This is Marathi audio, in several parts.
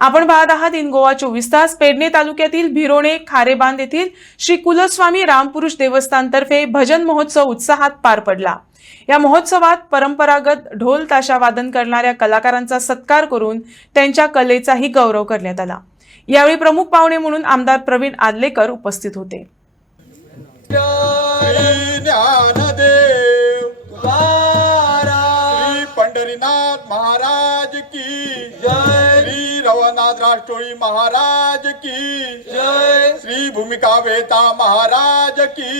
आपण पाहत आहात इन गोवा 24 तास। पेडणे तालुक्यातील भिरोणे खारेबांध येथील श्री कुलस्वामी रामपुरुष देवस्थानतर्फे भजन महोत्सव उत्साहात पार पडला। या महोत्सवात परंपरागत ढोल ताशा वादन करणाऱ्या कलाकारांचा सत्कार करून त्यांच्या कलेचाही गौरव करण्यात आला। यावेळी प्रमुख पाहुणे म्हणून आमदार प्रवीण आदलेकर उपस्थित होते। पंढरीनाथ महाराज की जय, श्री रवनाथ राष्ट्रोळी महाराज की जय, श्री भूमिका वेता महाराज की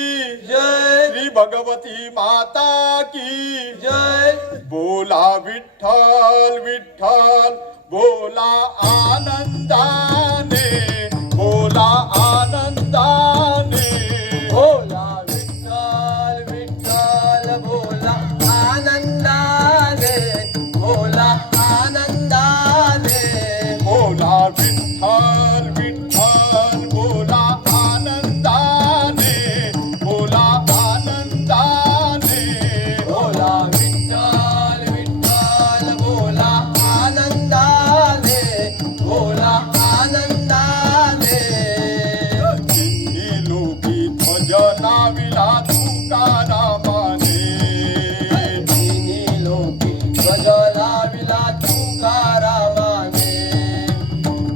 जय, श्री भगवती माता की जय। बोला विठ्ठल विठ्ठल बोला आनंदाने, बोला आनंदाने, बोला विठ्ठल विठ्ठल बोला आनंदाने, बोला आनंदाने, बोला विठ्ठल विठ्ठल बोला आनंदाने, बोला आनंदाने, बोला विठ्ठल विठ्ठल बोला आनंदाने, बोला आनंदाने। तिन्ही लोकी ध्वज लाविला तुकारामाने, तिन्ही लोकी ध्वज लाविला तुकारामाने,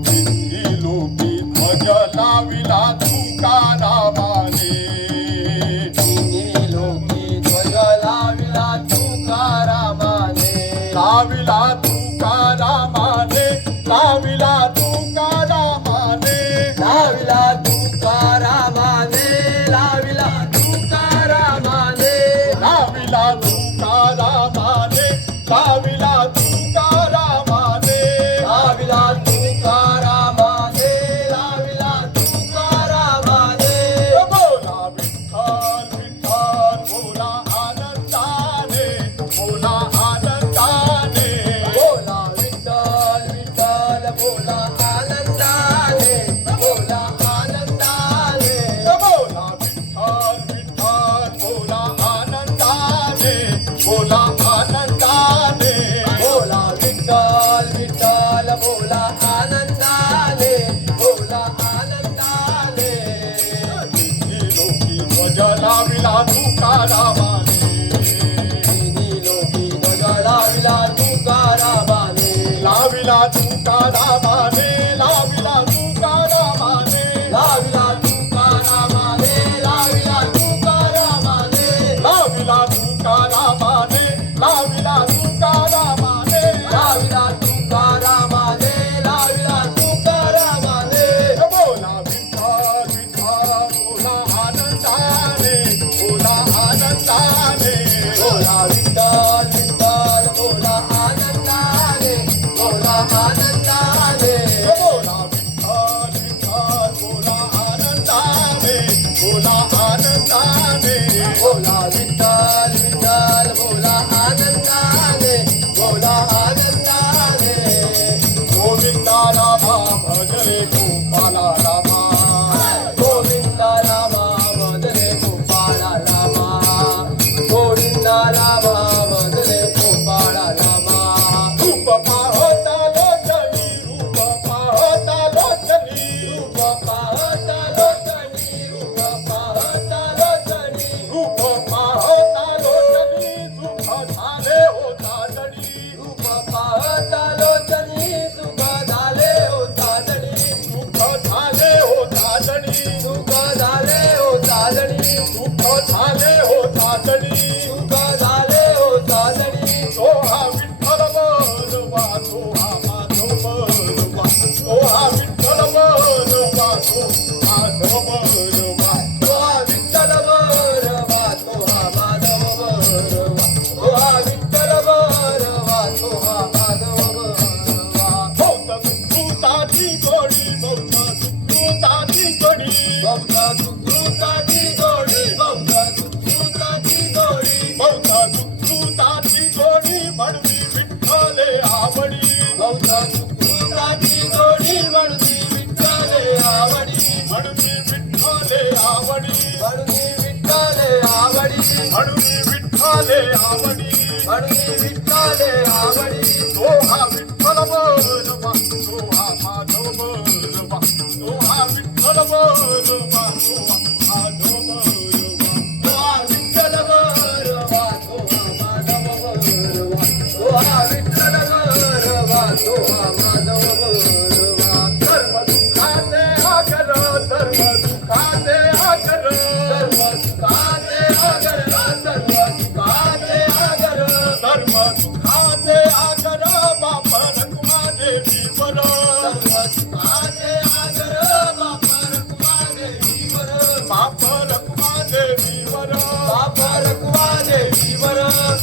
तिन्ही लोकी ध्वज लाविला तुकारामाने, तिन्ही लोकी ध्वज लाविला तुकारामाने, लाविला तुकारामाने, लाविला तुकारामाने, लाविला तुकारामाने, लाविला तुकारामाने, लाविला तुकारामाने, लाविला तुकारामाने, लाविला तुकारामाने, लाविला तुकारामाने। बोला विठ्ठल विठ्ठल बोला आनंदाने, बोला आनंदाने, बोला विठ्ठल विठ्ठल बोला आनंदाने, बोला आनंदाने, बोला विठ्ठल विठ्ठल बोला आनंदाने, बोला आनंदाने, बोला विठ्ठल विठ्ठल बोला आनंदाने, बोला आनंदाने। तिन्ही लोकी ध्वज लाविला तुकारामाने, तिन्ही लोकी ध्वज लाविला तुकारामाने, लाविला तुकारामाने, लाविला तुकारामाने, लाविला तुकारामाने, लाविला तुकारामाने, लाविला तुकारामाने, लाविला तुकारामाने, लाविला तुकारामाने, लाविला तुकारामाने। बोला विठ्ठल विठ्ठल बोला आनंदाने, बोला आनंदाने, बोला विठ्ठल विठ्ठल बोला आनंदाने, बोला आनंदाने, बोला विठ्ठल विठ्ठल बोला आनंदाने, बोला आनंदाने, बोला विठ्ठल विठ्ठल बोला आनंदाने, बोला आनंदाने। गोविंदा रामा भज रे गोपाला रामा, गोविंदा रामा भज रे गोपाला रामा, गोविंदा रामा भज रे गोपाला रामा। रूप पाहता लोचनी, रूप पाहता लोचनी, रूप पाहता लोचनी, रूप पाहता लोचनी, रूप पाहता लोचनी, सुख झाले होता जडी, रूप पाहता लोचनी, सुख झाले होता जडी, सुख झाले होता जडी, सुख झाले होता जडी, सुख झाले होता जडी, सुख झाले होता जडी। सोहा विठ्ठल बोलवा, सोहा माधव बोलवा, सोहा विठ्ठल बोलवा, सोहा माधव बोलवा, सोहा विठ्ठल बोलवा, सोहा माधव बोलवा, सोहा विठ्ठल बोलवा, सोहा माधव बोलवा। भक्त सुकृताची गोडी, भक्त सुकृताची गोडी, भक्त सुकृताची गोडी, भक्त सुकृताची गोडी, भक्त सुकृताची गोडी म्हणवी विठ्ठले आवडी, भक्त सुकृताची गोडी म्हणवी विठ्ठले आवडी, म्हणवी विठ्ठले आवडी, म्हणवी विठ्ठले आवडी, म्हणवी विठ्ठले आवडी, म्हणवी विठ्ठले आवडी। सोहा विठ्ठल बोलवा, सोहा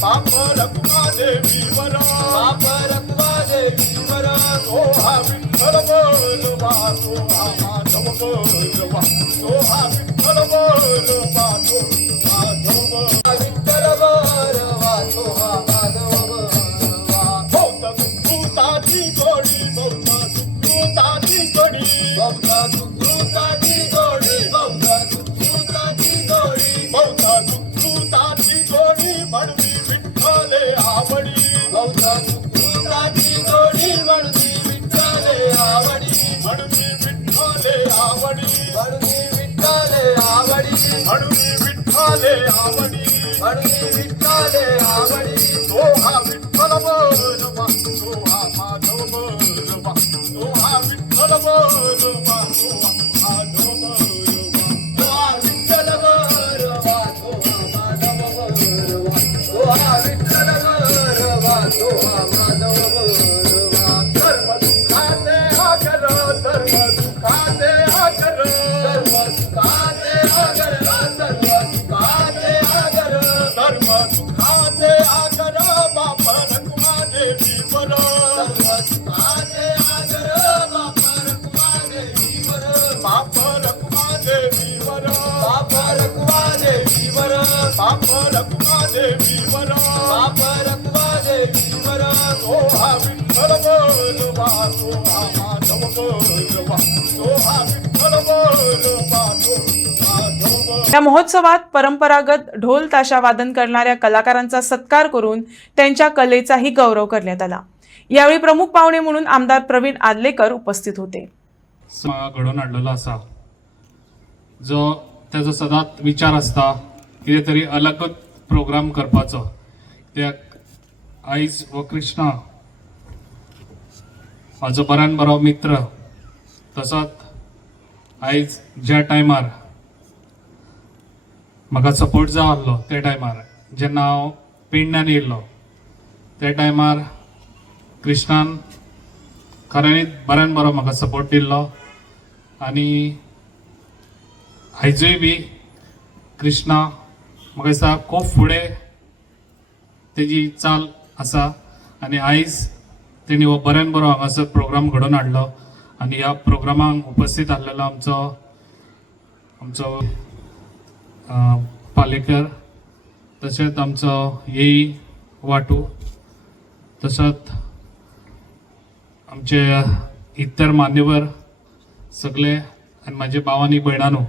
बाप रखुमादेवीवर बाप रखुमादेवीवर तो हा विठ्ठल बोलवा तो हा माधव बोलवा तो हा विठ्ठल बोलवा तो माधव बोलवा विठ्ठल बरवा तो हा माधव बरवा बौद्ध सुकृताची गोडी बौद्ध सुकृताची गोडी बौद्ध सुकृताची जोडी बौद्ध सुकृताची जोडी बौद्ध सुकृताची गोडी म्हणवी विठ्ठले आवडी बौद्ध सुकृताची जोडी म्हणती विठ्ठले आवडी म्हणवी विठ्ठले आवडी म्हणती विठ्ठले आवडी म्हणवी विठ्ठले आवडी म्हणती विठ्ठले आवडी तो हा विठ्ठल बोलवा तो हा माधव बोलवा तो हा विठ्ठल बोलवा तो हा माधव बोलवा तो हा विठ्ठल बरवा तो हा माधव बरवा तो हा विठ्ठल बरवा तो हा माधव बरवा धर्म दुखाचे आगर धर्म दुखाचे आगर सर्व सुखाचे आगर सर्व सुखाचे आगर धर्म दुखाचे आगर बाप रखुमादेवीवर सर्व सुखाचे आगर बाप रखुमादेवीवर बाप रखुमादेवीवर बाप रखुमादेवीवर बाप रखुमादेवीवर बाप रखुमादेवीवर तो हा विठ्ठल बोलवा तो हा माधव बोलवा तो हा विठ्ठल बोलवा तो माधव बोलवा या महोत्सवात परंपरागत ढोल ताशा वादन करणाऱ्या कलाकारांचा सत्कार करून त्यांच्या कलेचाही गौरव करण्यात आला. यावेळी प्रमुख पाहुणे म्हणून आमदार प्रवीण आदलेकर उपस्थित होते. घडोवन हाडलेलो आसा जो तेजो सदांच विचार आसता कितें तरी अलगच प्रोग्राम करपाचो. कित्याक आयज हो कृष्णा म्हाजो बऱ्यान बरो मित्र. तसोच आयज ज्या टायमार म्हाका सपोर्ट जाय आसलो त्या टायमार जेन्ना हांव पेडण्यान येयल्लो त्या टायमार कृष्णान खऱ्यांनीच बऱ्यान बरो म्हाका सपोर्ट दिल्लो आनी आयजूय बी कृष्णा म्हाका दिसता खूब फुडें तेजी चाल आसा आनी आयज तेणी हो बऱ्यान बरो हांगासर प्रोग्राम घडोवन हाडलो आनी ह्या प्रोग्रामाक उपस्थित आसलेलो आमचो पालेकर तशेंच आमचो येई वाटू तसोच आमचे इतर मान्यवर सगळे आनी म्हाजे भावांनी भयणांनो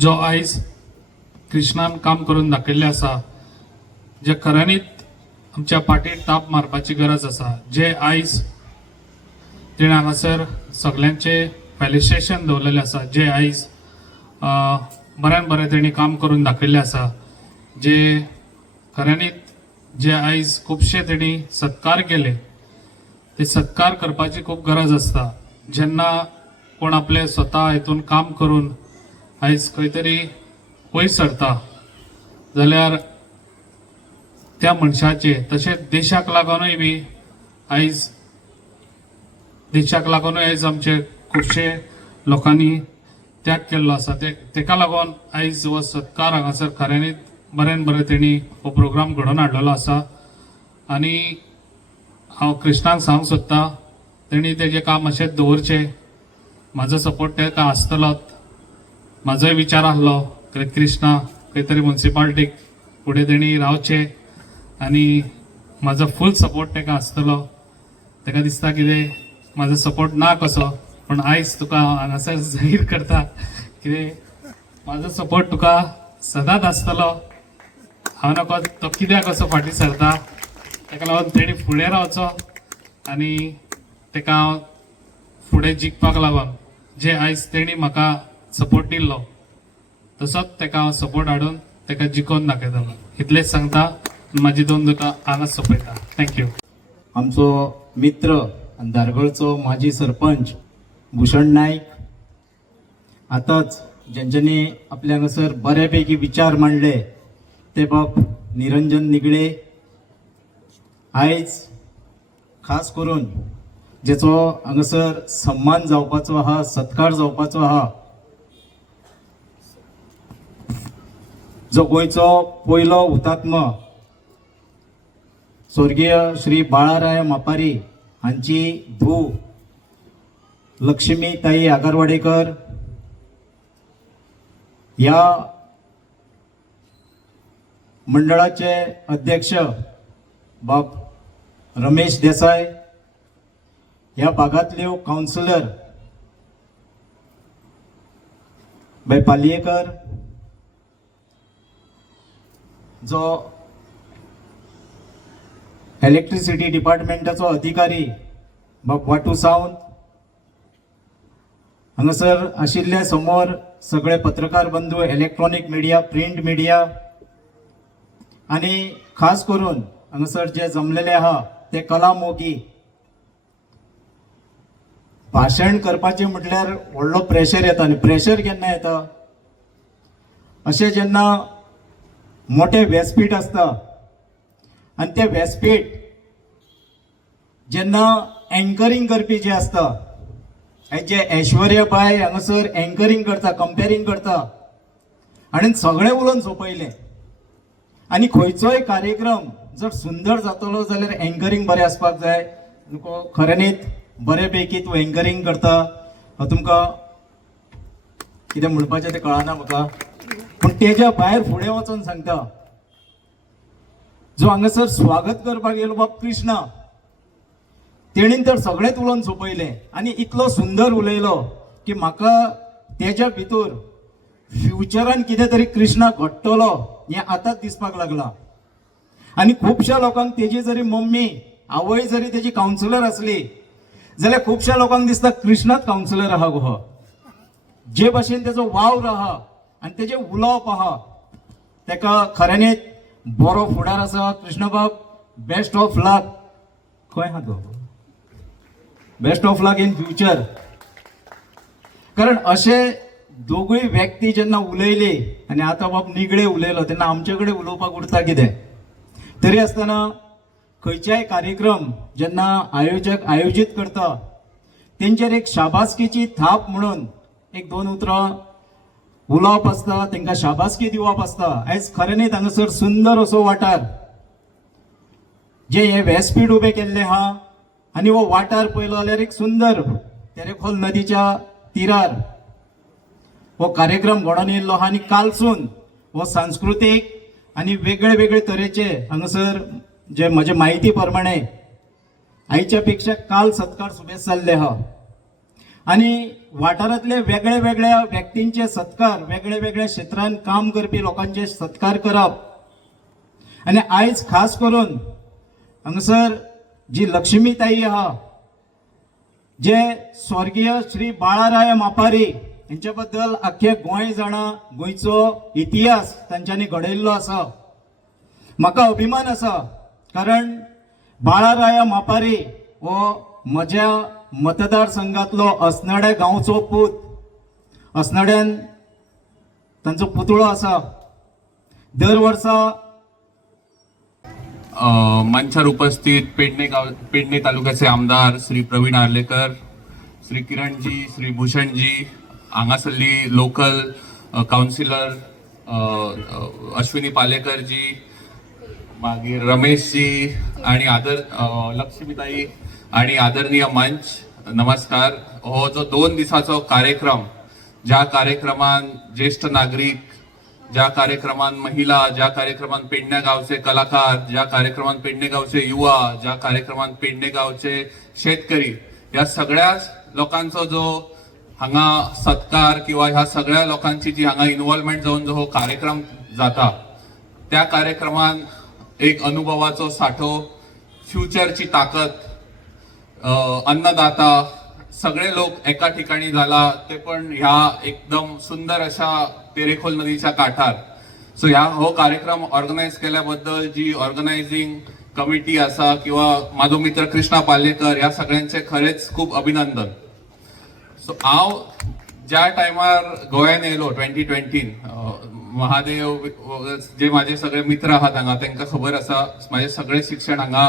जो आयज कृष्णान काम करून दाखयल्लें आसा जे खऱ्यांनीच आमच्या पाठीर ताप मारपाची गरज आसा. जे आयज तेणें हांगासर सगळ्यांचे फेलिसिटेशन दवरलेलें आसा. जे आयज बऱ्यान बरें तेणी काम करून दाखयल्लें आसा. जे खऱ्यांनीच जे आयज खुबशे तेणी सत्कार केले ते सत्कार करपाची खूब गरज आसता. जेन्ना कोण आपले स्वता हितून काम करून आयज खंय तरी वयर सरता जाल्यार त्या मनशाचे तशेंच देशाक लागूनय बी आयज आयज आमचे खुबशे लोकांनी त्याग केल्लो आसा. तेका लागून आयज हो सत्कार हांगासर खऱ्यांनीच बऱ्यान बरें तेणी हो प्रोग्राम घडोवन हाडलेलो आसा. आनी हांव कृष्णाक सांगूंक सोदतां तेणी तेजें काम अशेंच दवरचें. म्हाजो सपोर्ट तेका आसतलोच. म्हाजोय विचार आसलो की कृष्णा खंय तरी म्युन्सिपाल्टीक फुडें तेणी रावचें आनी म्हाजो फूल सपोर्ट तेका आसतलो. तेका दिसता कितें म्हाजो सपोर्ट ना कसो पण आयज तुका हांगासर जाहीर करता कितें म्हाजो सपोर्ट तुका सदांच आसतलो. हांव नको तो कित्याक असो फाटीं सरता तेका लागून तेणी फुडें रावचो आनी तेका हांव फुडें जिखपाक लागून जे आयज तेणी म्हाका सपोर्ट दिल्लो तसोच तेका हांव सपोर्ट हाडून तेका जिखोवन दाखयतलो. इतलेंच सांगता म्हाजी दोन तुका हांगाच सोंपयता. थँक्यू. आमचो मित्र आनी धारगळचो माजी सरपंच भूषण नायक आतांच जेंच्यांनी आपल्या हांगासर बऱ्यापैकी विचार मांडले ते बाब निरंजन निगळे. आयज खास करून जेचो हांगासर सन्मान जावपाचो आहा सत्कार जावपाचो आहा जो गोंयचो पयलो हुतात्मा स्वर्गीय श्री बाळाराय मापारी हांची धूव लक्ष्मीताई आगारवाडेकर ह्या मंडळाचे अध्यक्ष बाब रमेश देसाय, ह्या भागातल्यो काउन्सिलर बाय पालयेकर, जो इलेक्ट्रिसिटी डिपार्टमेंटाचो अधिकारी बाब वाटू सावंत, हांगासर आशिल्ले समोर सगळे पत्रकार बंधू, इलेक्ट्रॉनिक मिडिया, प्रिंट मिडिया आणि खास करून हांगासर जे जमलेले आहा ते कला मोगी. भाशण करपाचें म्हटल्यार व्हडलो प्रेशर येता, आनी प्रेशर केन्ना येता, अशें जेन्ना मोठे व्यासपीठ आसता आनी ते व्यासपीठ जेन्ना एंकरींग करपी जे आसता, जे ऐश्वर्या बाय हांगासर एंकरींग करता, कंपेरिंग करता आनी सगळें उलोवन सोंपयलें. आनी खंयचोय कार्यक्रम जर सुंदर जातलो जाल्यार एंकरींग बरें आसपाक जाय. खऱ्यांनीच बरेपैकी तूं एंकरींग करता, तुमकां कितें म्हणपाचें तें कळना म्हाका, पूण तेज्या भायर फुडें वचून सांगता, जो हांगासर स्वागत करपाक येयलो बाब कृष्णा, तेणीन तर सगळेंच उलोवन सोंपयलें आनी इतलो सुंदर उलयलो की म्हाका तेज्या भितर फ्युचरान कितें तरी कृष्णा घडटलो हें आतांच दिसपाक लागलां. आनी खुबश्या लोकांक तेजी जरी मम्मी आवय जरी तेजी काउन्सिलर आसली जाल्यार खुबश्या लोकांक दिसता कृष्णाच काउन्सिलर आहा गो, जे भाशेन तेजो वावर आहा आनी तेजें उलोवप आहा तेका खऱ्यांनीच बरो फुडार आसा. कृष्णबाब, बेस्ट ऑफ लक. खंय आहा तो? Best of luck in future. कारण अशे दोगूय व्यक्ती जेन्ना उलयले आनी आतां बाब निगडे उलयलो तेन्ना आमचे कडेन उलोवपाक उरता कितें. तरी आसतना खंयच्याय कार्यक्रम जेन्ना आयोजक आयोजीत करता तेंचेर एक शाबासकेची थाप म्हणून एक दोन उतरां उलोवप आसता, तांकां शाबासकी दिवप आसता. आयज खऱ्यांनीच हांगासर सुंदर असो वाठार जे हे व्यासपीठ उबें केल्लें आहा आनी हो वाठार पयलो जाल्यार एक सुंदर तेरेखोल नदीच्या तिरार हो कार्यक्रम घडोवन येयल्लो आहा. आनी कालसून हो सांस्कृतीक आनी वेगळे वेगळे तरेचे हांगासर जे म्हजे म्हायती प्रमाणे आयच्या पेक्षा काल सत्कार सुबेज जाल्ले आहा. आनी वाठारांतले वेगळे वेगळ्या व्यक्तींचे सत्कार, वेगळे वेगळ्या क्षेत्रांत काम करपी लोकांचे सत्कार करप. आनी आयज खास करून हांगासर जी लक्ष्मीताई आहा, जे स्वर्गीय श्री बाळाराय मापारी हेंच्या बद्दल आख्खे गोंय जाणा, गोंयचो इतिहास तांच्यांनी घडयल्लो आसा. म्हाका अभिमान आसा कारण बाळाराय मापारी हो म्हज्या मतदारसंघातलो असनाड्या गांवचो पूत. असनाड्यान तांचो पुतळो आसा. दर वर्सा मंचावर उपस्थित पेडणे तालुक्याचे आमदार श्री प्रवीण आर्लेकर, श्री किरणजी, श्री भूषणजी, हांगासरली लोकल काउन्सिलर अश्विनी पालेकरजी, मागीर रमेशजी आणि लक्ष्मीताई आणि आदरणीय मंच, नमस्कार. हो जो 2 दिसाचो कार्यक्रम, ज्या कार्यक्रमान ज्येष्ठ नागरिक, ज्या कार्यक्रमान महिला, ज्या कार्यक्रमान पेडणे गावचे कलाकार, ज्या कार्यक्रमान पेडणे गावचे युवा, ज्या कार्यक्रमान पेडणे गावचे शेतकरी, या सगळ्या लोकांचो जो हांगा सत्कार किंवा ह्या सगळ्या लोकांची जी हांगा इन्वॉल्वमेंट जावन जो हो कार्यक्रम जाता, त्या कार्यक्रमान एक अनुभवाचो साठो, फ्युचरची ताकद, अन्नदाता, सगळे लोक एका ठिकाणी झाला, ते पण ह्या एकदम सुंदर अशा तेरेखोल नदीच्या काठार. सो ह्या हो कार्यक्रम ऑर्गनायज केल्याबद्दल जी ऑर्गनायझिंग कमिटी आसा किंवा माझो मित्र कृष्णा पालेकर, ह्या सगळ्यांचे खरेच खूप अभिनंदन. सो हांव ज्या टायमार गोंयान येयलो 2020, महादेव जे माझे सगळे मित्र आहात हांगा तांकां खबर आसा, माझे सगळे शिक्षण हांगा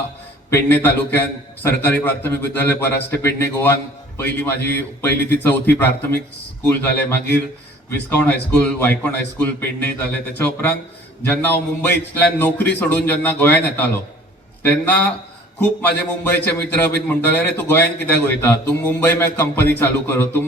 पेडणे तालुक्यात सरकारी प्राथमिक विद्यालय परास्ते पेडणे गोवान माझी पहिली ती 4थी प्राथमिक स्कूल जाले. मागीर विस्काउंट हायस्कूल, वायकोण हायस्कूल पेडणे जालें. त्याच्या उपरांत जेन्ना हांव मुंबयतल्यान नोकरी सोडून जेन्ना गोंयांत येतालो तेन्ना खूप माझे मुंबईचे मित्र बीन म्हणटाले, अरे तू गोंयांत कित्याक वयता, तू मुंबई में कंपनी चालू करो, तू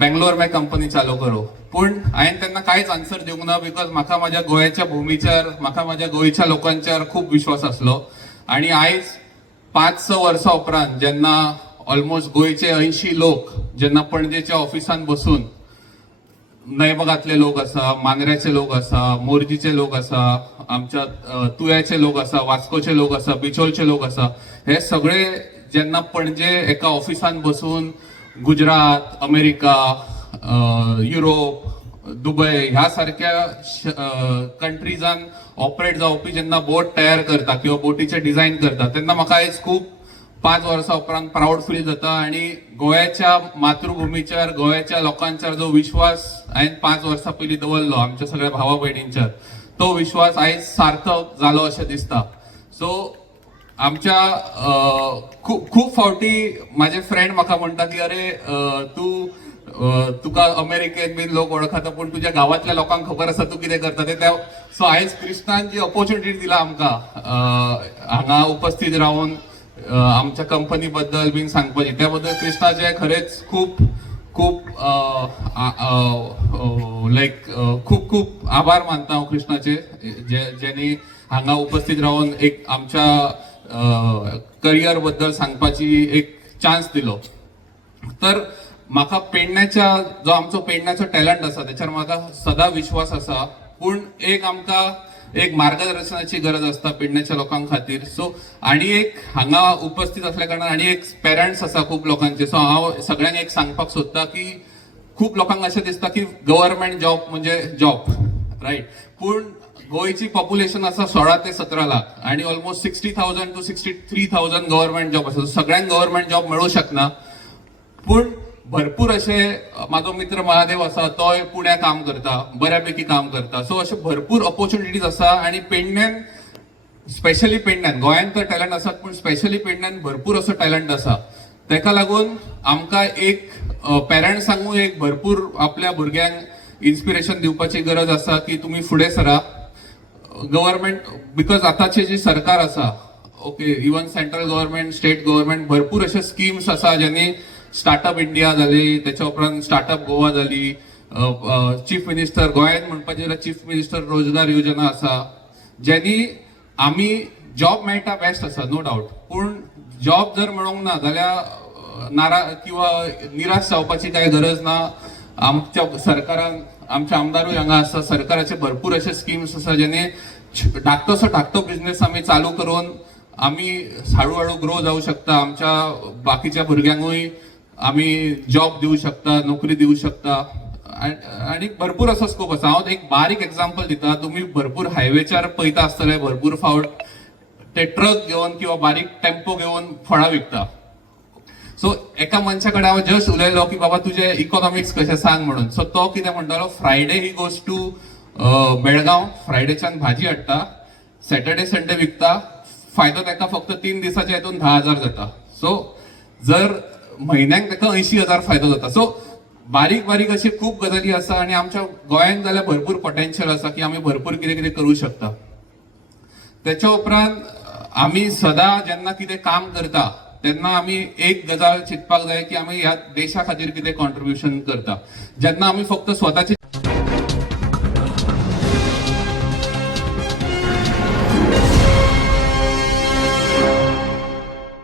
बेंगलोर में कंपनी चालू करो. पूण हांवें तेन्ना कांयच आन्सर दिवंक ना, बिकॉज म्हाका माझ्या गोंयच्या भुमीचेर, म्हाका माझ्या गोंयच्या लोकांचेर खूप विश्वास आसलो. आणि आयज 5-6 वर्सां उपरांत जेन्ना ऑलमोस्ट गोंयचे 80 लोक जेन्ना पणजेच्या ऑफिसान बसून नयबगातले लोक आसा, मांद्र्याचे लोक आसा, मोरजीचे लोक आसा, आमच्या तुयाचे लोक आसा, वास्कोचे लोक आसा, बिचोलचे लोक आसा, हे सगळे जेन्ना पणजे एका ऑफिसान बसून गुजरात, अमेरिका, युरोप, दुबय ह्या सारख्या कंट्रीजान ऑपरेट जावपी जेन्ना बोट तयार करता किंवा बोटीचे डिझायन करता तेन्ना म्हाका आयज खूप 5 वर्सां उपरांत प्राऊड फील जाता. आणि गोंयाच्या मातृभुमीचेर, गोंयाच्या लोकांचेर जो विश्वास हांवें 5 वर्सां पयलीं दवरलो आमच्या सगळ्या भावा भयणींचेर, तो विश्वास आयज सार्थक जालो अशें दिसता. सो आमच्या खूप फावटी माझे फ्रेंड म्हाका म्हणटा की अरे तुका अमेरिकेन बीन लोक वळखता पूण तुज्या गांवांतल्या लोकांक खबर आसा तूं कितें करता ते. सो आयज क्रिस्तान जी ऑपॉर्च्युनिटी दिला आमकां हांगा उपस्थित रावन आमच्या कंपनी बद्दल बीन सांगपाची, त्या बद्दल क्रिस्ताचे खरेच खूप खूप खूप आभार मानता हांव कृष्णाचे, जेणी हांगा उपस्थित रावन एक आमच्या करियर बद्दल सांगपाची एक चान्स दिलो. तर म्हाका पेडण्याच्या जो आमचो पेडण्याचो टॅलंट आसा त्याच्यार म्हाका सदां विश्वास आसा. पूण आमकां एक मार्गदर्शनाची गरज असता पेडण्याच्या लोकां खातीर. सो आणि एक हांगा उपस्थित असल्या कारणान आणि एक पेरंट्स आसा खूप लोकांचे. सो हांव सगळ्यांक एक सांगपाक सोदता की खूप लोकांक अशें दिसता की गव्हर्नमेंट जॉब म्हणजे जॉब, रायट. पूण गोंयची पॉप्युलेशन आसा 16 ते 17 लाख आणि ऑलमोस्ट 60,000 to 63,000 गव्हर्नमेंट जॉब आसा. सगळ्यांक गव्हर्नमेंट जॉब मेळूं शकना. पूण भरपूर असे माझो मित्र महादेव आसा, तोय पुण्यात काम करता, बऱ्यापैकी काम करता. सो अशे भरपूर ऑपॉर्च्युनिटीज आसा. आणि पेडण्यान, स्पेशली पेडण्यान, गोंयांत तर टॅलंट आसात पूण स्पेशली पेडण्यान भरपूर असो टॅलंट आसा. तेका लागून आमकां एक पेरंट्सांकूय एक भरपूर आपल्या भुरग्यांक इन्स्पिरेशन दिवपाची गरज आसा की तुमी फुडें सरा. गव्हर्नमेंट, बिकॉज आतांचे जी सरकार आसा, okay, even central government, state government, भरपूर अशे स्किम्स आसा ज्यांनी स्टार्टअप इंडिया जाली, त्याच्या उपरांत स्टार्टअप गोवा जाली, चीफ मिनिस्टर गोंयांत म्हणपाचे जाल्यार चीफ मिनिस्टर रोजगार योजना आसा, ज्यांनी आमी जॉब मेळटा बेस्ट आसा, नो डाऊट. पूण जॉब जर मेळोंक ना जाल्यार किंवा निराश जावपाची कांय गरज ना. आमच्या सरकारान, आमच्या आमदारूय हांगा आसा, सरकाराचे भरपूर अशे स्किम्स आसा ज्यांनी धाकटोसो बिझनेस आमी चालू करून आमी हळूहळू ग्रो जावं शकता. आमच्या बाकीच्या भुरग्यांकूय आमी जॉब दिवं शकता, नोकरी दिवं शकता. आणि भरपूर असो स्कोप आसा. हांव एक बारीक एक्झाम्पल दिता. तुम्ही भरपूर हायवेचेर पळयता आसतले, भरपूर फावट ते ट्रक घेवन किंवा बारीक टेम्पो घेवन फळां विकता. सो एका मनशा कडेन हांव जस्ट उलयलो की बाबा तुजे इकॉनॉमिक्स कशें सांग म्हणून. सो तो कितें म्हणटालो, Friday he goes to Belgaum, फ्रायडेच्यान भाजी हाडटा, सॅटर्डे संडे विकता, फायदो ताका फक्त 3 दिसाच्या हितून 10,000 जाता. सो जर म्हयन्याक ताका 80,000 फायदो जाता. सो बारीक बारीक अशी खूप गजाली आसा. आणि आमच्या गोंयांत जाल्यार भरपूर पोटेन्शियल आसा की आमी भरपूर कितें कितें करूं शकता. त्याच्या उपरांत आमी सदां जेन्ना कितें काम करता तेन्ना आमी एक गजाल चिंतपाक जाय की आमी ह्या देशा खातीर कितें कॉन्ट्रिब्युशन करता. जेन्ना आमी फक्त स्वताची